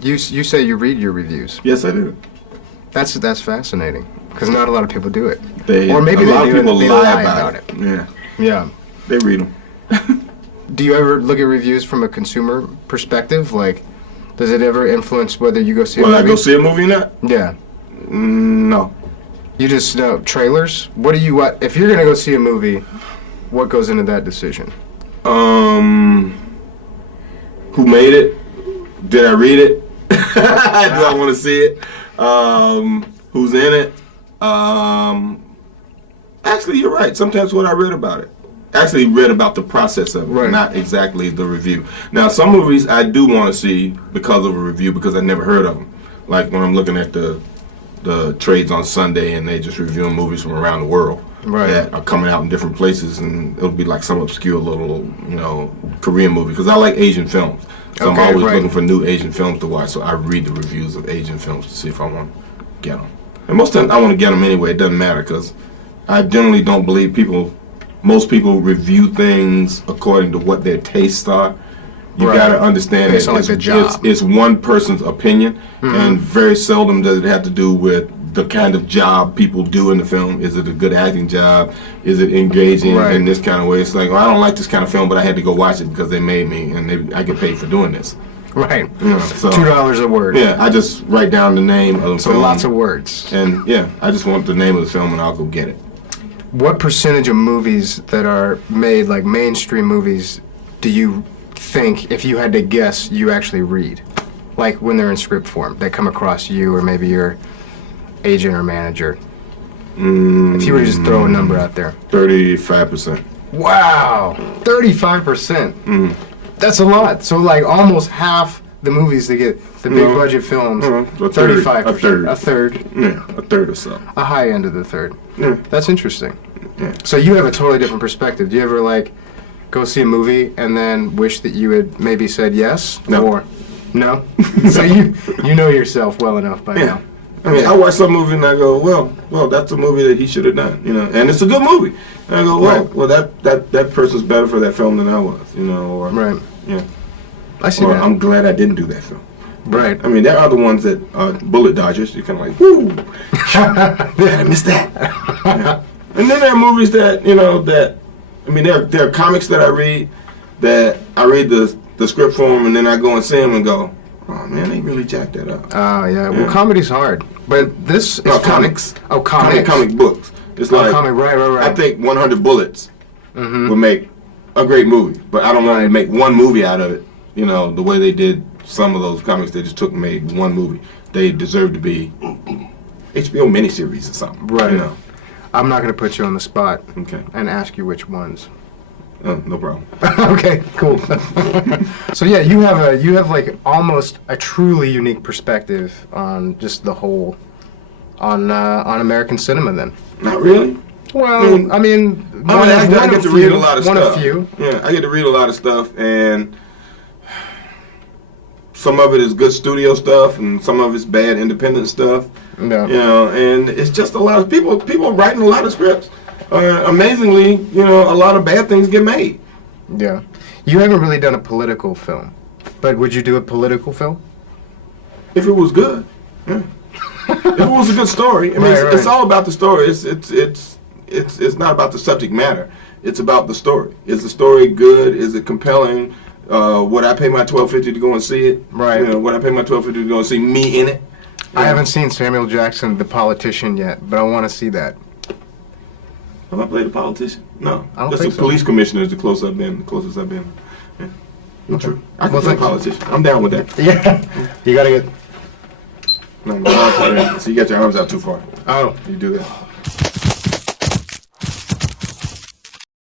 You say you read your reviews. Yes, I do. That's fascinating because not a lot of people do it. Or maybe a lot of people lie about it. Yeah. They read them. Do you ever look at reviews from a consumer perspective? Like, does it ever influence whether you go see a movie? Will I go see a movie or not? Yeah. No. You just know trailers? What if you're going to go see a movie, what goes into that decision? Who made it? Did I read it? Do I want to see it? Who's in it? Actually, you're right. Sometimes what I read about it. Actually read about the process of it, not exactly the review. Now, some movies I do want to see because of a review because I never heard of them. Like when I'm looking at the trades on Sunday and they just reviewing movies from around the world that are coming out in different places, and it'll be like some obscure little, Korean movie because I like Asian films. So I'm always looking for new Asian films to watch. So I read the reviews of Asian films to see if I want to get them. And most times I want to get them anyway. It doesn't matter because I generally don't believe most people review things according to what their tastes are. You got to understand it's one person's opinion, and very seldom does it have to do with the kind of job people do in the film. Is it a good acting job? Is it engaging in this kind of way? It's like, well, I don't like this kind of film, but I had to go watch it because they made me, and I get paid for doing this. Right. So, $2 a word. Yeah, I just write down the name of the film. So lots of words. And I just want the name of the film, and I'll go get it. What percentage of movies that are made, like mainstream movies, do you think, if you had to guess, you actually read? Like when they're in script form, they come across you or maybe your agent or manager. If you were to just throw a number out there. 35%. Wow, 35%. That's a lot. So like almost half the movies that get the big budget films, 35%. A third. Yeah, a third or so. A high end of the third. Yeah. That's interesting. Yeah. So you have a totally different perspective. Do you ever like go see a movie and then wish that you had maybe said yes? No. Or no? So you know yourself well enough by now. I mean, I watch some movie and I go, well, that's a movie that he should have done, and it's a good movie. And I go, well, that person's better for that film than I was, or I see or that. I'm glad I didn't do that film. Right. I mean, there are the ones that are bullet dodgers. You're kind of like, whoo, I missed that. And then there are movies that, there are comics that I read that I read the script form and then I go and see them and go, oh man, they really jacked that up. Oh yeah. Well, comedy's hard, but this is comics. Oh, comics. Comic books. It's like right. I think 100 Bullets would make a great movie, but I don't want to make one movie out of it. The way they did some of those comics, they just made one movie. They deserve to be HBO miniseries or something. Right. I'm not going to put you on the spot. Okay. And ask you which ones. No problem. Okay, cool. So yeah, you have like almost a truly unique perspective on just the whole on American cinema. Then. Not really. Well, I mean, I get to read a lot of stuff. One of few. Yeah, I get to read a lot of stuff, and some of it is good studio stuff, and some of it's bad independent stuff. Yeah. And it's just a lot of people writing a lot of scripts. Amazingly, a lot of bad things get made. Yeah. You haven't really done a political film, but would you do a political film? If it was good, yeah. If it was a good story. I mean, it's all about the story. It's not about the subject matter. It's about the story. Is the story good? Is it compelling? Would I pay my $12.50 to go and see it? Right. Would I pay my $12.50 to go and see me in it? I haven't seen Samuel Jackson, The Politician, yet, but I want to see that. Have I played a politician? No. I don't Just think a so. Police commissioner is the closest I've been. Yeah. Okay. True. I can play a politician. I'm down with that. Yeah. You got to get... No, so you got your arms out too far. Oh. You do that.